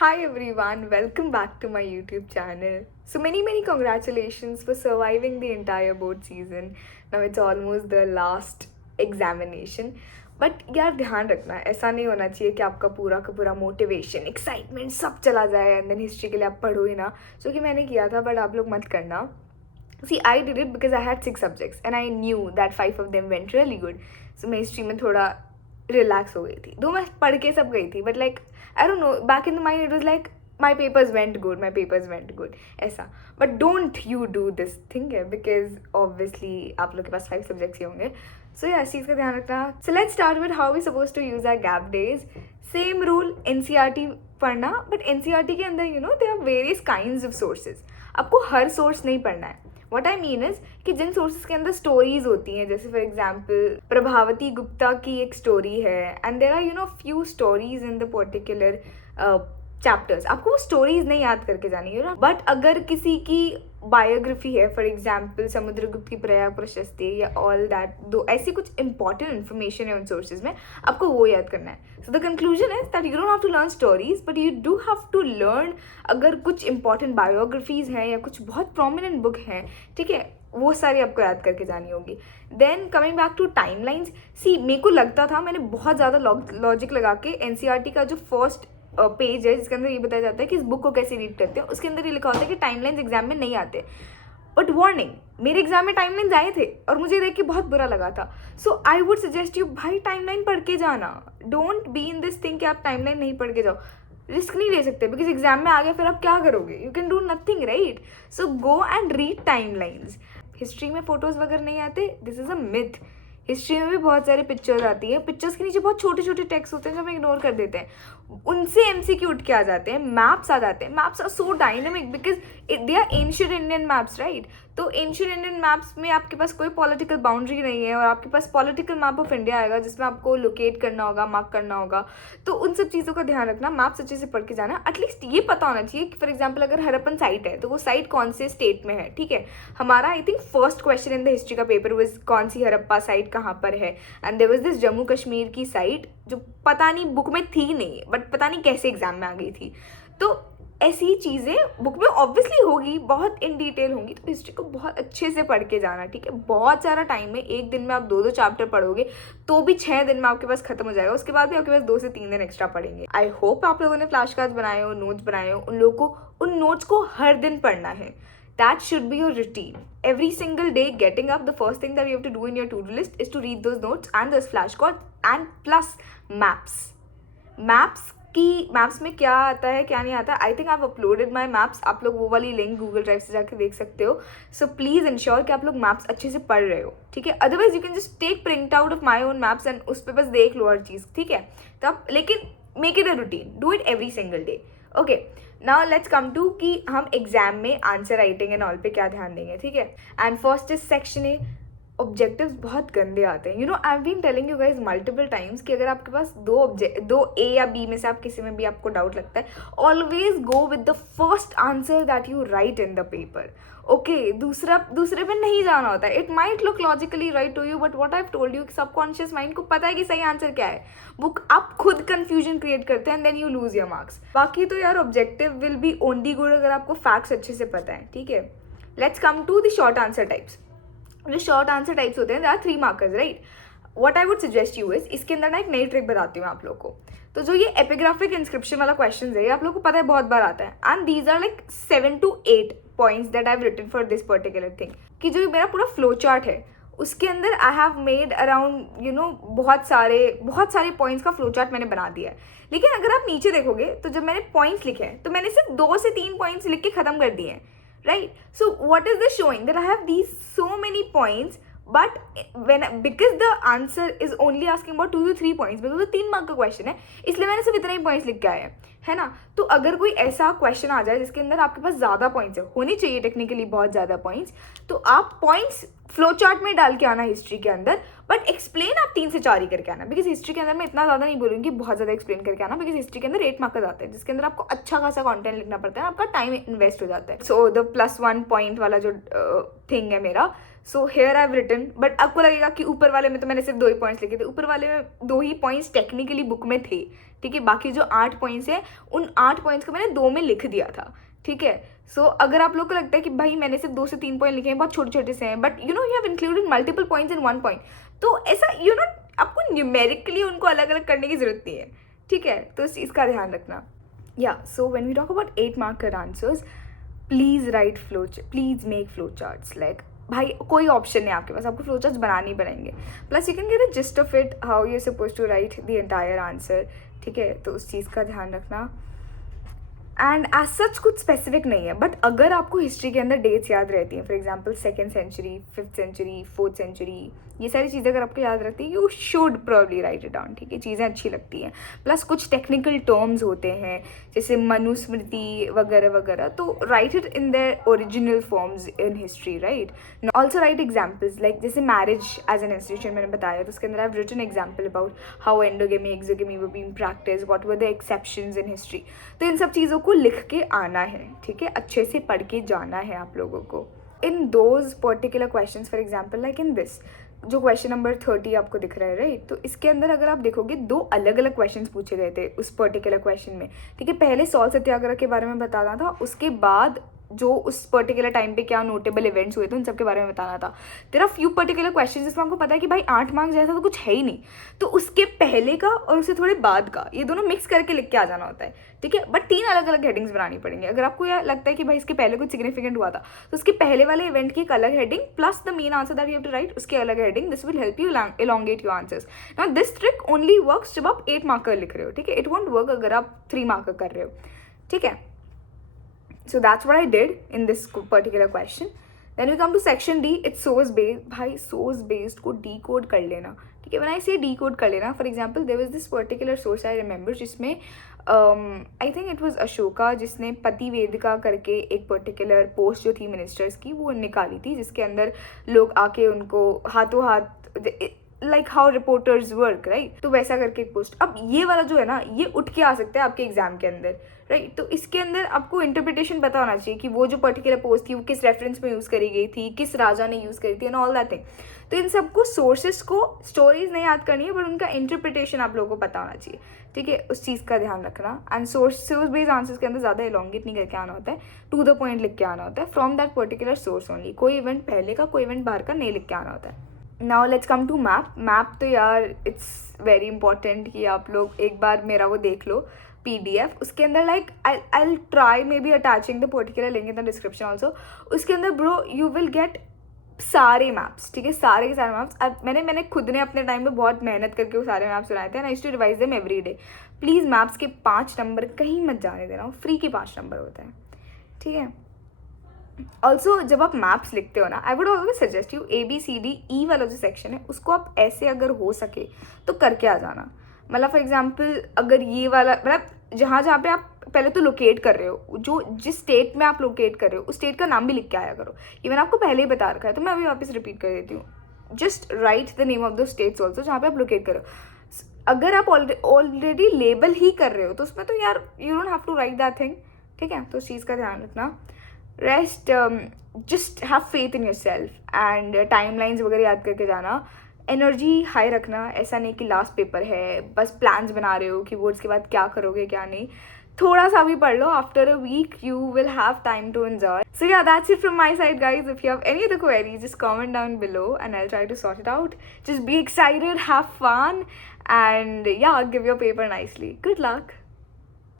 Hi everyone, welcome back to my YouTube channel. So many congratulations for surviving the entire board season. Now it's almost the last examination. But यार ध्यान रखना ऐसा नहीं होना चाहिए कि आपका पूरा का पूरा मोटिवेशन एक्साइटमेंट सब चला जाए एंड देन हिस्ट्री के लिए आप पढ़ो ही ना जो कि मैंने किया था बट आप लोग मत करना. See, I did it because I had 6 subjects and I knew that 5 of them went really good. So मैं हिस्ट्री में थोड़ा रिलैक्स हो गई थी. दो मैं पढ़ के सब गई थी but like I don't know back in the mind it was like my papers went good ऐसा. But don't you do this thing है बिकॉज ऑब्वियसली आप लोग के पास 5 सब्जेक्ट्स ही होंगे. सो या इस चीज़ का ध्यान रखना. So let's start with how we suppose to use our gap days. Same rule NCERT पढ़ना बट NCERT के अंदर you know there are various kinds of sources. आपको हर सोर्स नहीं पढ़ना है. वट आई मीन इज कि जिन सोर्सेज के अंदर स्टोरीज होती हैं जैसे फॉर एग्जाम्पल प्रभावती गुप्ता की एक स्टोरी है and there are few stories in the particular chapters. आपको वो स्टोरीज नहीं याद करके जानी है ना. बट अगर किसी की बायोग्राफी है फॉर एग्जाम्पल समुद्रगुप्त की प्रयाग प्रशस्ति या ऑल दैट दो ऐसी कुछ इंपॉर्टेंट इन्फॉर्मेशन है उन सोर्सेज में आपको वो याद करना है. So the conclusion is that you don't have to learn stories but you do have to learn अगर कुछ इंपॉर्टेंट बायोग्राफीज हैं या कुछ बहुत प्रोमिनेंट बुक हैं ठीक है वो सारी आपको याद करके जानी होगी. Then coming back to timelines. See मेरे को लगता था मैंने बहुत ज़्यादा लॉजिक लगा के NCERT का जो फर्स्ट पेज है जिसके अंदर ये बताया जाता है कि इस बुक को कैसे रीड करते हैं उसके अंदर ये लिखा होता है कि टाइमलाइंस एग्जाम में नहीं आते. बट वार्निंग मेरे एग्जाम में टाइमलाइंस आए थे और मुझे देख के बहुत बुरा लगा था. सो आई वुड सजेस्ट यू भाई टाइमलाइन पढ़ के जाना. Don't be in this thing कि आप टाइमलाइन नहीं पढ़ के जाओ. रिस्क नहीं ले सकते बिकॉज एग्जाम में आ गया फिर आप क्या करोगे. You can do nothing right. So go and read timelines. History में फोटोज वगैरह नहीं आते. This is a myth. History में भी बहुत सारी पिक्चर्स आती हैं. पिक्चर्स के नीचे बहुत छोटे छोटे टेक्स्ट होते हैं जो हम इग्नोर कर देते हैं. उनसे MCQ उठ के आ जाते हैं. मैप्स आ जाते हैं. Maps are so dynamic because they are ancient Indian maps right. तो एंशिएंट इंडियन मैप्स में आपके पास कोई पॉलिटिकल बाउंड्री नहीं है और आपके पास पॉलिटिकल मैप ऑफ इंडिया आएगा जिसमें आपको लोकेट करना होगा मार्क करना होगा. तो उन सब चीज़ों का ध्यान रखना. मैप्स अच्छे से पढ़ के जाना. एटलीस्ट ये पता होना चाहिए कि फॉर एग्जाम्पल अगर हरप्पन साइट है तो वो साइट कौन से स्टेट में है ठीक है. हमारा I think first question in the history का पेपर वाज कौन सी हरप्पा साइट कहाँ पर है and there was this Jammu Kashmir की साइट जो पता नहीं बुक में थी नहीं बट पता नहीं कैसे एग्जाम में आ गई थी. तो ऐसी चीज़ें बुक में ऑब्वियसली होगी बहुत इन डिटेल होंगी. तो हिस्ट्री को बहुत अच्छे से पढ़ के जाना ठीक है. बहुत सारा टाइम है. एक दिन में आप 2 चैप्टर पढ़ोगे तो भी 6 दिन में आपके पास खत्म हो जाएगा. उसके बाद भी आपके पास 2 से 3 दिन एक्स्ट्रा पढ़ेंगे. आई होप आप लोगों ने फ्लैश कार्ड्स बनाए हो नोट्स बनाए हो. उन लोगों को उन नोट्स को हर दिन पढ़ना है. That should be your routine. Every single day getting up, the first thing that you have to do in your to-do list is to read those notes and those flashcards and plus maps. Maps में क्या आता है क्या नहीं आता. I think I have uploaded my maps. आप लोग वो वाली लिंक गूगल ड्राइव से जाके देख सकते हो. सो प्लीज़ इंश्योर कि आप लोग मैप्स अच्छे से पढ़ रहे हो ठीक है. Otherwise you can just take print out of my own maps and उस पर बस देख लो हर चीज़ ठीक है. तो आप लेकिन make it a routine. Do it every single day. Okay now let's come to कि हम एग्जाम में आंसर राइटिंग एंड ऑल पे क्या ध्यान देंगे ठीक है. And first is section A. Objectives बहुत गंदे आते हैं. You know I have been telling you guys multiple times कि अगर आपके पास दो A या B में से आप किसी में भी आपको डाउट लगता है always go with the first answer that you write in the paper. Okay दूसरे पे नहीं जाना होता है. It might look logically right to you but what I have told you subconscious mind को पता है कि सही आंसर क्या है. बुक आप खुद कंफ्यूजन क्रिएट करते हैं and then you lose your marks. बाकी तो यार objective will be only good अगर आपको फैक्ट्स अच्छे से पता है ठीक है. Let's come to the short answer types. जो शॉर्ट आंसर टाइप्स होते हैं there are 3 markers right. What I would suggest you is इसके अंदर ना एक नई ट्रिक बताती हूँ आप लोग को. तो जो ये एपिग्राफिक इंस्क्रिप्शन वाला क्वेश्चन है ये आप लोग को पता है बहुत बार आता है and these are like 7 to 8 points that I have written for this particular thing. कि जो मेरा पूरा फ्लो चार्ट है उसके अंदर I have made around you know बहुत सारे पॉइंट्स का फ्लो चार्ट मैंने बना दिया है. लेकिन अगर आप नीचे देखोगे तो जब मैंने पॉइंट्स लिखे हैं तो मैंने सिर्फ 2 से 3 पॉइंट्स लिख के खत्म कर दिए हैं right. So what is this showing? That I have these so many points but because the answer is only asking about 2 to 3 points because वो 3 मार्क का क्वेश्चन है इसलिए मैंने सिर्फ इतने ही पॉइंट्स लिख के आए है ना. तो अगर कोई ऐसा क्वेश्चन आ जाए जिसके अंदर आपके पास ज़्यादा पॉइंट्स है होनी चाहिए टेक्निकली बहुत ज़्यादा पॉइंट्स तो आप पॉइंट्स फ्लो चार्ट में डाल के आना हिस्ट्री के अंदर, बट एक्सप्लेन आप 3 से 4 ही करके आना, बिकॉज हिस्ट्री के अंदर मैं इतना ज़्यादा नहीं बोलूँगी कि बहुत ज़्यादा एक्सप्लेन करके आना, बिकॉज हिस्ट्री के अंदर 8 मार्क्स आते हैं जिसके अंदर आपको अच्छा खासा कंटेंट लिखना पड़ता है, आपका टाइम इन्वेस्ट हो जाता है. सो द +1 पॉइंट वाला जो थिंग है मेरा, so here I have written, but आपको लगेगा कि ऊपर वाले में तो मैंने सिर्फ 2 ही पॉइंट्स लिखे थे. ऊपर वाले में 2 ही पॉइंट्स टेक्निकली बुक में थे, ठीक है. बाकी जो 8 पॉइंट्स हैं उन 8 पॉइंट्स को मैंने 2 में लिख दिया था, ठीक है. सो अगर आप लोग को लगता है कि भाई मैंने सिर्फ 2 से 3 पॉइंट लिखे हैं, बहुत छोटे छोटे से हैं, but you have included multiple points in 1 point, तो ऐसा आपको न्यूमेरिकली उनको अलग अलग करने की जरूरत नहीं है, ठीक है. तो इस चीज़ का ध्यान रखना. Yeah so when we talk about 8 marker answers, please write please make flow charts. Like भाई कोई ऑप्शन नहीं आपके पास, आपको फ्लो चार्ट्स बनाने ही पड़ेंगे. Plus you can get a gist of it how you are suppose to write the entire answer, ठीक है. तो उस चीज़ का ध्यान रखना. एंड एज सच कुछ स्पेसिफिक नहीं है, बट अगर आपको हिस्ट्री के अंदर डेट्स याद रहती हैं, for example 2nd century, 5th century, 4th century, ये सारी चीज़ें अगर आपको याद रहती है, you should probably write it down, ठीक है. चीज़ें अच्छी लगती हैं. प्लस कुछ टेक्निकल टर्म्स होते हैं जैसे मनुस्मृति वगैरह वगैरह, तो write it in their original forms in history, right. Also write examples, like जैसे मैरिज एज एन इंस्टीट्यूशन मैंने बताया, तो उसके अंदर I have written example about how endogamy exogamy were being practice, what were the exceptions in history. तो इन सब चीज़ों को लिख के आना है, ठीक है. अच्छे से पढ़ के जाना है आप लोगों को. In those particular question, for example like in this, जो क्वेश्चन नंबर 30 आपको दिख रहा है, राइट. तो इसके अंदर अगर आप देखोगे 2 अलग अलग क्वेश्चंस पूछे गए थे उस पर्टिकुलर क्वेश्चन में, ठीक है. पहले सॉल्ट सत्याग्रह के बारे में बताना था, उसके बाद जो उस पर्टिकुलर टाइम पे क्या नोटेबल इवेंट्स हुए थे उन सब के बारे में बताना था. तेरा फ्यू पर्टिकुलर क्वेश्चन जिसमें आपको पता है कि भाई 8 मार्क्स जैसा तो कुछ है ही नहीं, तो उसके पहले का और उससे थोड़े बाद का, ये दोनों मिक्स करके लिख के आ जाना होता है, ठीक है. बट 3 अलग अलग हेडिंग्स बनानी पड़ेंगी. अगर आपको यह लगता है कि भाई इसके पहले कुछ सिग्निफिकेंट हुआ था, तो उसके पहले वाले इवेंट की एक अलग heading, plus the main answer that you have to write उसकी अलग heading. This will help you elongate your answers. Now this trick only works जब आप 8 मार्कर लिख रहे हो, ठीक है. इट वोंट वर्क अगर आप 3 मार्कर कर रहे हो, ठीक है. So that's what I did in this particular question. Then we come to section D. It's source based. भाई source based को decode कर लेना, ठीक है. When I say decode कर लेना, for example, there was this particular source I remember जिसमें I think it was Ashoka जिसने पति वेदिका करके एक पर्टिकुलर पोस्ट जो थी मिनिस्टर्स की वो निकाली थी, जिसके अंदर लोग आके उनको हाथों हाथ like how reporters work, right. तो वैसा करके एक पोस्ट. अब ये वाला जो है ना, ये उठ के आ सकता है आपके एग्जाम के अंदर, राइट. तो इसके अंदर आपको इंटरप्रिटेशन पता होना चाहिए कि वो जो पर्टिकुलर पोस्ट थी वो किस रेफरेंस में यूज़ करी गई थी, किस राजा ने यूज़ करी थी, एंड ऑल दैट थिंग. तो इन सबको सोर्सेस को स्टोरीज नहीं याद करनी है, पर उनका इंटरप्रिटेशन आप लोगों को पता होना चाहिए, ठीक है. उस चीज़ का ध्यान रखना. एंड सोर्स बेस्ड आंसर्स के अंदर ज़्यादा एलोंगेट नहीं करके आना होता है, टू द पॉइंट लिख के आना होता है, from that particular source only. कोई इवेंट पहले का, कोई इवेंट बाहर का नहीं लिख के आना होता है. Now let's come to map. तो यार इट्स वेरी इंपॉर्टेंट कि आप लोग एक बार मेरा वो देख लो PDF. उसके अंदर like I try may be attaching the particular link in the description also. उसके अंदर ब्रो यू विल गेट सारे मैप्स, ठीक है. सारे के सारे मैप्स. अब मैंने खुद ने अपने टाइम में बहुत मेहनत करके वो सारे मैप्स बनाए थे, and I used to revise them every day. Please maps के 5 नंबर कहीं मत जाने देना, वो फ्री के 5 नंबर होते हैं, ठीक है. ऑल्सो जब आप मैप्स लिखते हो ना, I would always suggest you ABCDE वाला जो सेक्शन है उसको आप ऐसे अगर हो सके तो करके आ जाना. मतलब फॉर एग्जाम्पल अगर ये वाला, मतलब जहाँ पे आप पहले तो लोकेट कर रहे हो, जो जिस स्टेट में आप लोकेट कर रहे हो उस स्टेट का नाम भी लिख के आया करो. ये मैंने आपको पहले ही बता रखा है, तो मैं अभी वापस रिपीट कर देती हूँ. Just right the name of the states also जहाँ पे आप लोकेट करो. अगर आप ऑलरेडी लेबल ही कर रहे हो तो उसमें तो यार you don't have to write that thing, ठीक है. तो उस चीज़ का ध्यान रखना. Rest just have faith in yourself, and timelines वगैरह याद करके जाना. एनर्जी हाई रखना. ऐसा नहीं कि लास्ट पेपर है बस प्लान्स बना रहे हो कि बोर्ड्स के बाद क्या करोगे क्या नहीं. थोड़ा सा भी पढ़ लो. After a week you will have time to enjoy. So yeah that's it from my side guys. If you have any other queries just comment down below and I'll try to sort it out. Just be excited, have fun, and yeah, give your paper nicely. Good luck.